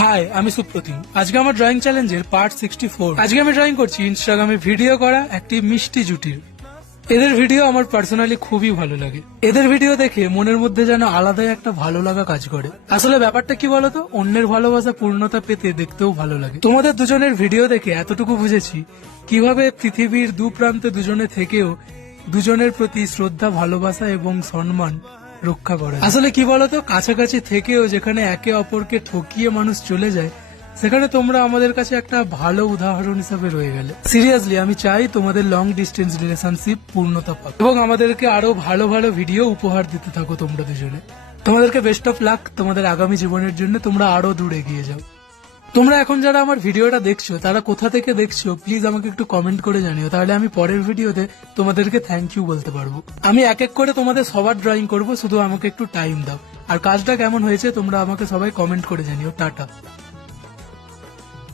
High, আমি সুপ্রতিম। আজকে আমার ড্রয়িং চ্যালেঞ্জের পার্ট 64। আজকে আমি ড্রয়িং করছি ইনস্টাগ্রামে ভিডিও করা একটি মিষ্টি জুটির। এদের ভিডিও আমার পার্সোনালি খুবই ভালো লাগে। এদের ভিডিও দেখে মনের মধ্যে যেন আলাদাই একটা ভালো লাগা কাজ করে। আসলে ব্যাপারটা কি বলতো, অন্যের ভালোবাসা পূর্ণতা পেতে দেখতেও ভালো লাগে। তোমাদের দুজনের ভিডিও দেখে এতটুকু বুঝেছি কিভাবে পৃথিবীর দু প্রান্তে দুজনে থেকেও দুজনের প্রতি শ্রদ্ধা, ভালোবাসা এবং সম্মান রক্ষা করে। আসলে কি বলতো, কাছাকাছি থেকেও যেখানে একে অপরকে ঠকিয়ে মানুষ চলে যায়, সেখানে তোমরা আমাদের কাছে একটা ভালো উদাহরণ হিসেবে রয়ে গেলে। সিরিয়াসলি আমি চাই তোমাদের লং ডিস্টেন্স রিলেশনশিপ পূর্ণতা পাক এবং আমাদেরকে আরো ভালো ভালো ভিডিও উপহার দিতে থাকো তোমরা দুজনে। তোমাদেরকে বেস্ট অফ লাক তোমাদের আগামী জীবনের জন্য। তোমরা আরো দূর এগিয়ে যাও। তোমরা এখন যারা আমার ভিডিওটা দেখছো তারা কোথা থেকে দেখছো প্লিজ আমাকে একটু কমেন্ট করে জানিও, তাহলে আমি পরের ভিডিওতে তোমাদেরকে থ্যাংক ইউ বলতে পারবো। আমি এক এক করে তোমাদের সবার ড্রয়িং করব, শুধু আমাকে একটু টাইম দাও। আর কাজটা কেমন হয়েছে তোমরা আমাকে সবাই কমেন্ট করে জানিও। টাটা।